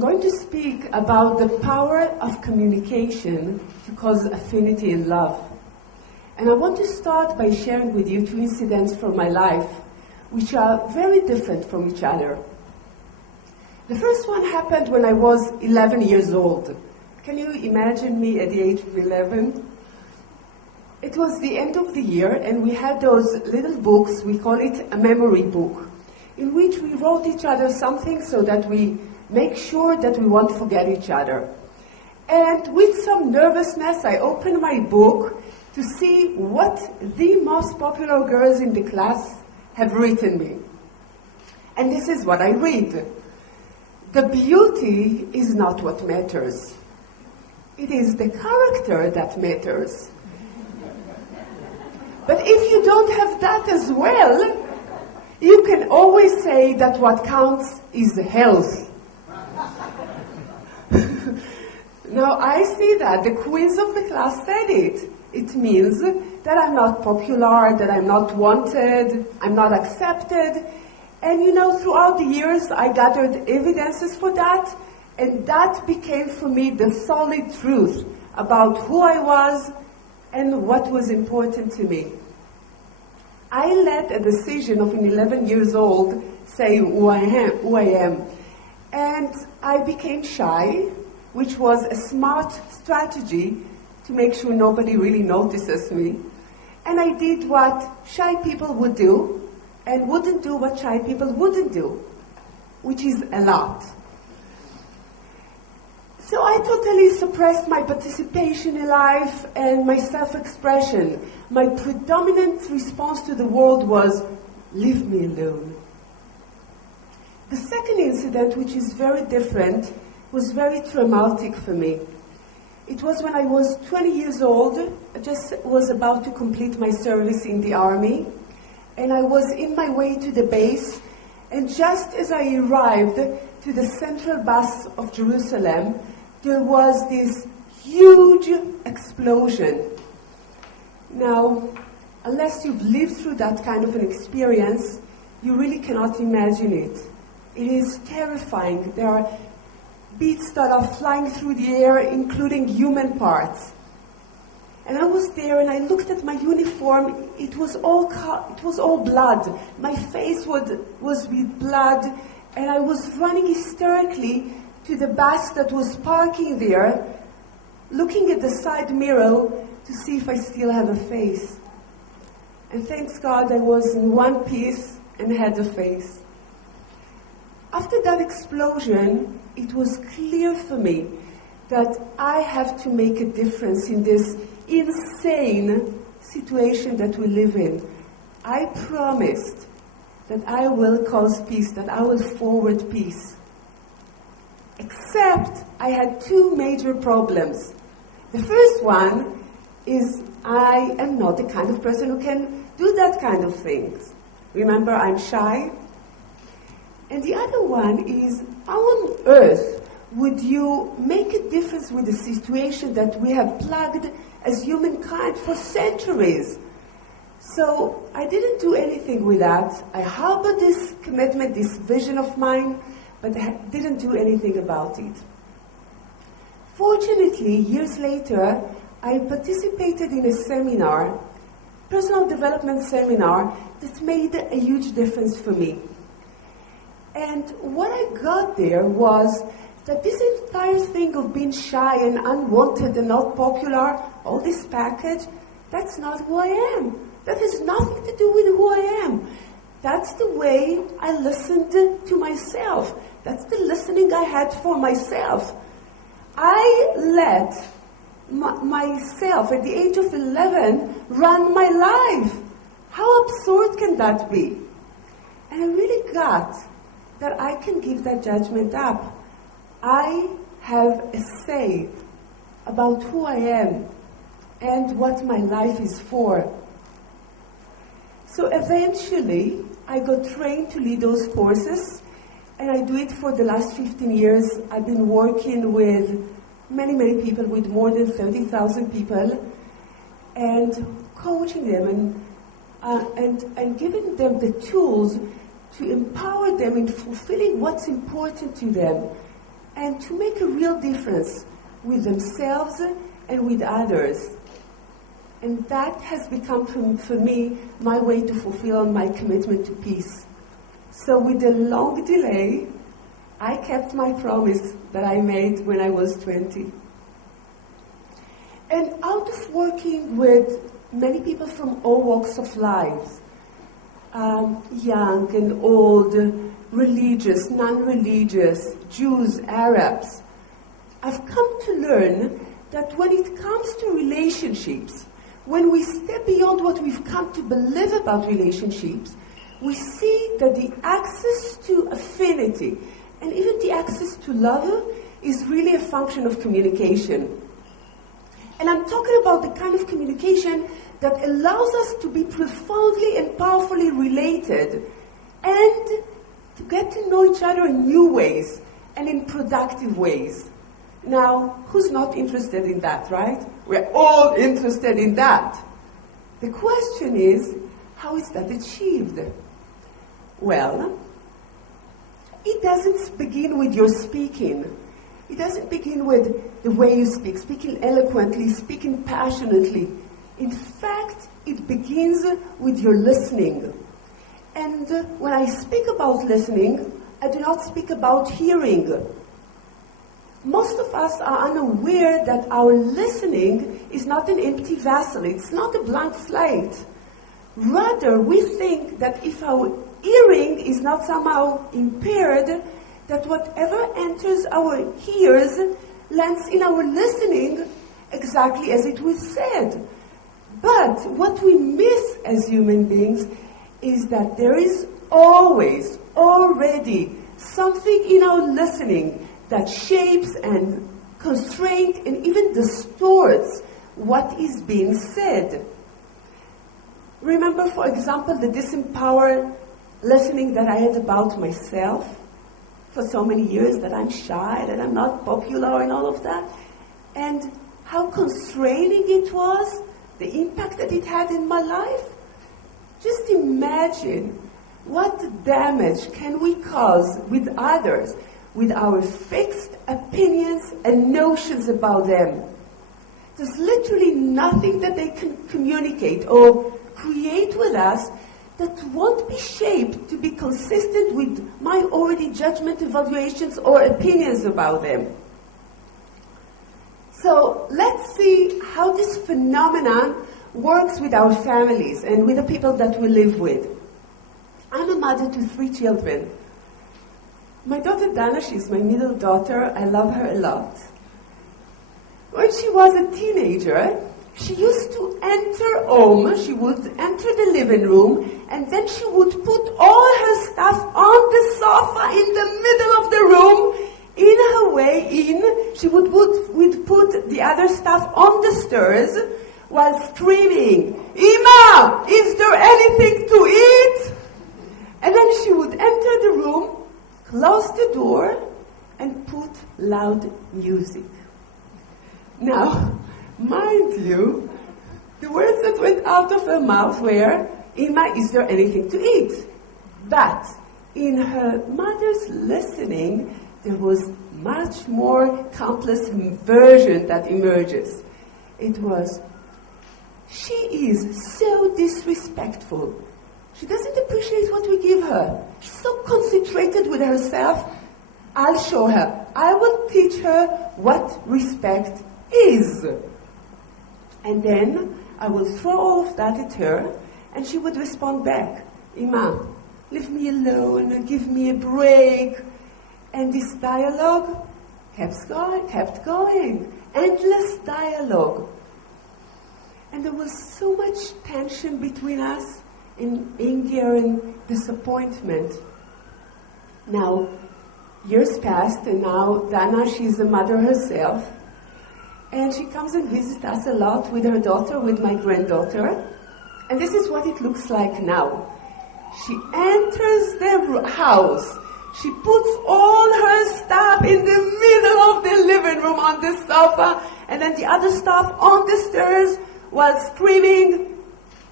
going to speak about the power of communication to cause affinity in love. And I want to start by sharing with you 2 incidents from my life, which are very different from each other. The first one happened when I was 11 years old. Can you imagine me at the age of 11? It was the end of the year, and we had those little books, we call it a memory book, in which we wrote each other something so that we make sure that we won't forget each other. And with some nervousness, I opened my book to see what the most popular girls in the class have written me. And this is what I read. The beauty is not what matters. It is the character that matters. But if you don't have that as well, you can always say that what counts is health. Now, I see that the quiz of the class said it. It means that I'm not popular, that I'm not wanted, I'm not accepted. And throughout the years, I gathered evidences for that, and that became for me the solid truth about who I was and what was important to me. I let a decision of an 11 years old say who I am. And I became shy, which was a smart strategy to make sure nobody really notices me. And I did what shy people would do, and wouldn't do what shy people wouldn't do, which is a lot. So I totally suppressed my participation in life and my self-expression. My predominant response to the world was, leave me alone. The second incident, which is very different, was very traumatic for me. It was when I was 20 years old. I just was about to complete my service in the army, and I was in my way to the base, and just as I arrived to the central bus of Jerusalem, there was this huge explosion. Now, unless you've lived through that kind of an experience, you really cannot imagine it. It is terrifying. There are beats that are flying through the air, including human parts. And I was there, and I looked at my uniform. It was all blood. My face was with blood, and I was running hysterically to the bus that was parking there, looking at the side mirror to see if I still have a face. And thanks God I was in one piece and had a face. After that explosion, it was clear for me that I have to make a difference in this insane situation that we live in. I promised that I will cause peace, that I will forward peace. Except I had 2 major problems. The first one is I am not the kind of person who can do that kind of things. Remember, I'm shy. And the other one is, how on earth would you make a difference with the situation that we have plagued as humankind for centuries? So I didn't do anything with that. I harbored this commitment, this vision of mine, but I didn't do anything about it. Fortunately, years later, I participated in a seminar, personal development seminar, that made a huge difference for me. And what I got there was that this entire thing of being shy and unwanted and not popular, all this package, that's not who I am. That has nothing to do with who I am. That's the way I listened to myself. That's the listening I had for myself. I let myself, at the age of 11, run my life. How absurd can that be? And I really got that I can give that judgment up. I have a say about who I am and what my life is for. So eventually, I got trained to lead those courses, and I do it for the last 15 years. I've been working with many, many people, with more than 30,000 people, and coaching them and giving them the tools to empower them in fulfilling what's important to them. and to make a real difference with themselves and with others. And that has become, for me, my way to fulfill my commitment to peace. So with a long delay, I kept my promise that I made when I was 20. And out of working with many people from all walks of life, young and old, religious, non-religious, Jews, Arabs, I've come to learn that when it comes to relationships, when we step beyond what we've come to believe about relationships, we see that the access to affinity and even the access to love is really a function of communication. And I'm talking about the kind of communication that allows us to be profoundly and powerfully related and to get to know each other in new ways and in productive ways. Now, who's not interested in that, right? We're all interested in that. The question is, how is that achieved? Well, it doesn't begin with your speaking. It doesn't begin with the way you speak, speaking eloquently, speaking passionately. In fact, it begins with your listening. And when I speak about listening, I do not speak about hearing. Most of us are unaware that our listening is not an empty vessel. It's not a blank slate. Rather, we think that if our hearing is not somehow impaired, that whatever enters our ears lands in our listening exactly as it was said. But what we miss as human beings is that there is always, already, something in our listening that shapes and constrains and even distorts what is being said. Remember, for example, the disempowered listening that I had about myself for so many years, that I'm shy, that I'm not popular and all of that, and how constraining it was, the impact that it had in my life. Just imagine what damage can we cause with others with our fixed opinions and notions about them. There's literally nothing that they can communicate or create with us that won't be shaped to be consistent with my already judgment, evaluations, or opinions about them. So let's see how this phenomenon works with our families and with the people that we live with. I'm a mother to 3 children. My daughter Dana, she's my middle daughter. I love her a lot. When she was a teenager, she used to enter home, she would enter the living room, and then she would put all her stuff on the sofa in the middle of the room. In her way in, she would put the other stuff on the stairs while screaming, "Ima, is there anything to eat?" And then she would enter the room, close the door, and put loud music. Now, mind you, the words that went out of her mouth were, "Ima, is there anything to eat?" But in her mother's listening, there was much more complex version that emerges. It was, "She is so disrespectful. She doesn't appreciate what we give her. She's so concentrated with herself. I'll show her. I will teach her what respect is." And then I will throw all of that at her, and she would respond back, "Ima, leave me alone and give me a break." And this dialogue kept going. Endless dialogue. And there was so much tension between us, in anger and disappointment. Now, years passed, and now Dana, she's a mother herself. And she comes and visits us a lot with her daughter, with my granddaughter. And this is what it looks like now. She enters the house. She puts all her stuff in the middle of the living room on the sofa, and then the other stuff on the stairs while screaming,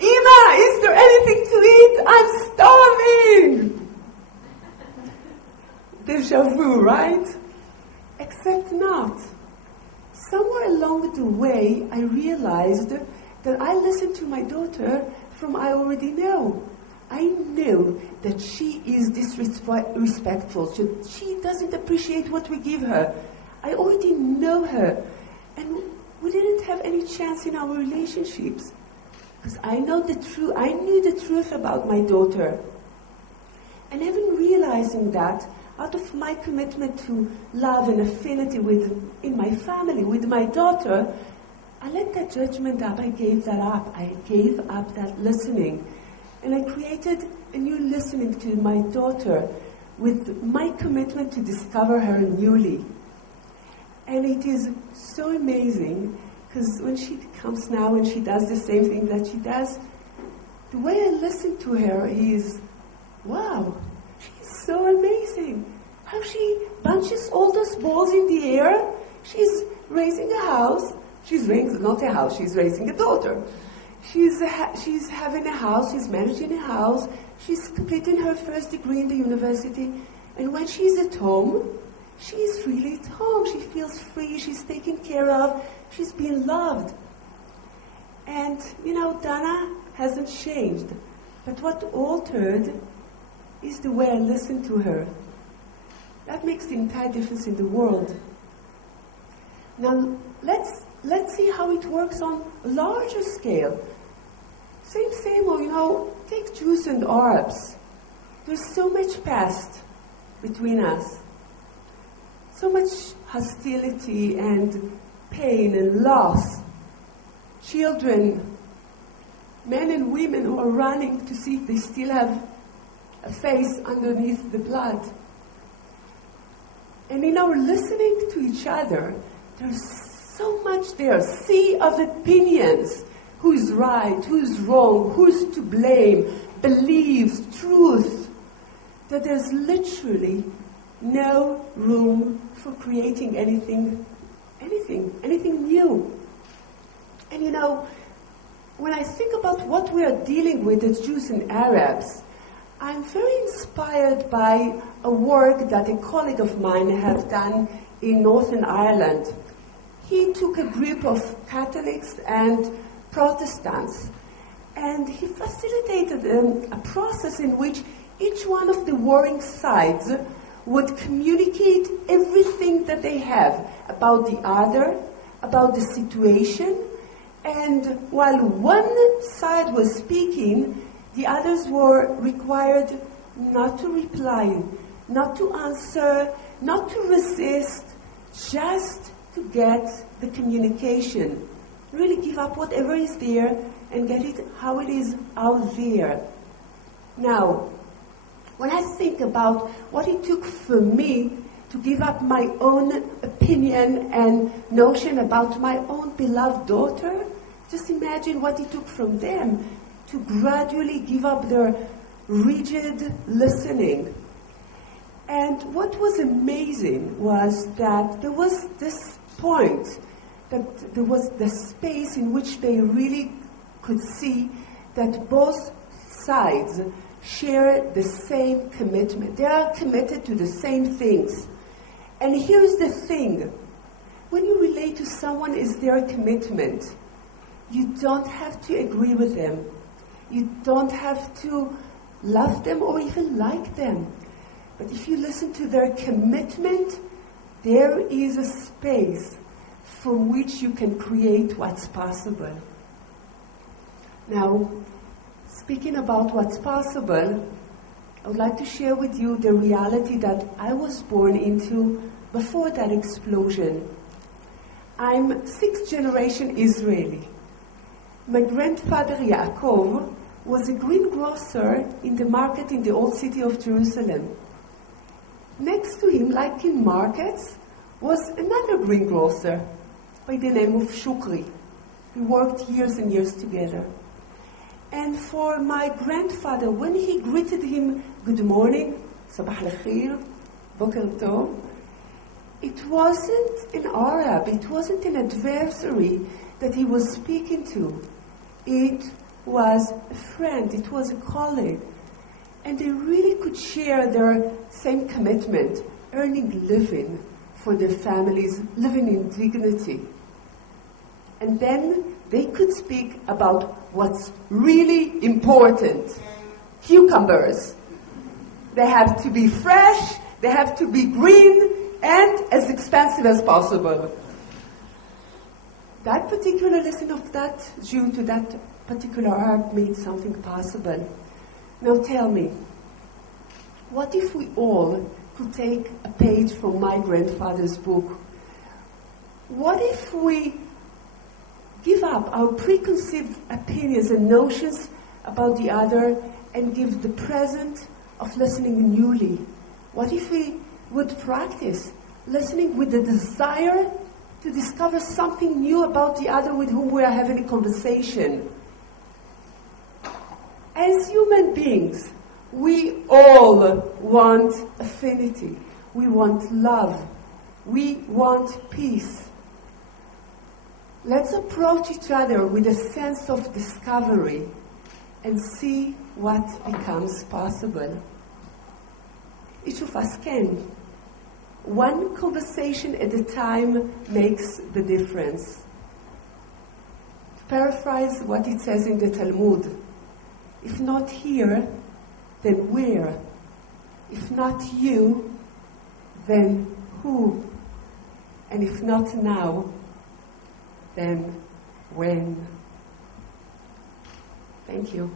"Ima, is there anything to eat? I'm starving!" Deja vu, right? except not. Somewhere along the way, I realized that I listened to my daughter from I already know. I know that she is disrespectful. She doesn't appreciate what we give her. I already know her. And we didn't have any chance in our relationships. Because I knew the truth about my daughter. And even realizing that, out of my commitment to love and affinity in my family, with my daughter, I let that judgment up. I gave that up. I gave up that listening. And I created a new listening to my daughter with my commitment to discover her newly. And it is so amazing, because when she comes now and she does the same thing that she does, the way I listen to her is, wow, she's so amazing. How she bunches all those balls in the air. She's raising a house. She's raising, not a house, she's raising a daughter. She's having a house, she's managing a house, she's completing her first degree in the university. And when she's at home, she's really at home. She feels free, she's taken care of, she's being loved. And, Dana hasn't changed. But what altered is the way I listen to her. That makes the entire difference in the world. Now, let's see how it works on a larger scale. Same, take Jews and Arabs. There's so much past between us. So much hostility and pain and loss. Children, men and women who are running to see if they still have a face underneath the blood. And in our listening to each other, there's so much there. Sea of opinions. Who's right, who's wrong, who's to blame, beliefs, truth. That there's literally no room for creating anything new. And when I think about what we are dealing with as Jews and Arabs, I'm very inspired by a work that a colleague of mine has done in Northern Ireland. He took a group of Catholics and Protestants, and he facilitated a process in which each one of the warring sides would communicate everything that they have about the other, about the situation, and while one side was speaking, the others were required not to reply, not to answer, not to resist, just to get the communication. Really give up whatever is there and get it how it is out there. Now, when I think about what it took for me to give up my own opinion and notion about my own beloved daughter, just imagine what it took from them to gradually give up their rigid listening. And what was amazing was that there was this point, that there was the space in which they really could see that both sides share the same commitment. They are committed to the same things. And here's the thing. When you relate to someone as their commitment, you don't have to agree with them. You don't have to love them or even like them. But if you listen to their commitment, there is a space from which you can create what's possible. Now, speaking about what's possible, I would like to share with you the reality that I was born into before that explosion. I'm sixth generation Israeli. My grandfather Yaakov was a greengrocer in the market in the old city of Jerusalem. Next to him, like in markets, was another greengrocer by the name of Shukri. We worked years and years together. And for my grandfather, when he greeted him, good morning, sabah al-khair, boker tov, it wasn't an Arab, it wasn't an adversary that he was speaking to. It was a friend, it was a colleague. And they really could share their same commitment, earning living for their families, living in dignity. And then they could speak about what's really important. Cucumbers. They have to be fresh, they have to be green, and as expensive as possible. That particular lesson of that Jew to that particular herb made something possible. Now tell me, what if we all could take a page from my grandfather's book? What if we give up our preconceived opinions and notions about the other and give the present of listening newly? What if we would practice listening with the desire to discover something new about the other with whom we are having a conversation? As human beings, we all want affinity. We want love. We want peace. Let's approach each other with a sense of discovery and see what becomes possible. Each of us can. One conversation at a time makes the difference. To paraphrase what it says in the Talmud, if not here, then where? If not you, then who? And if not now, then when? Thank you.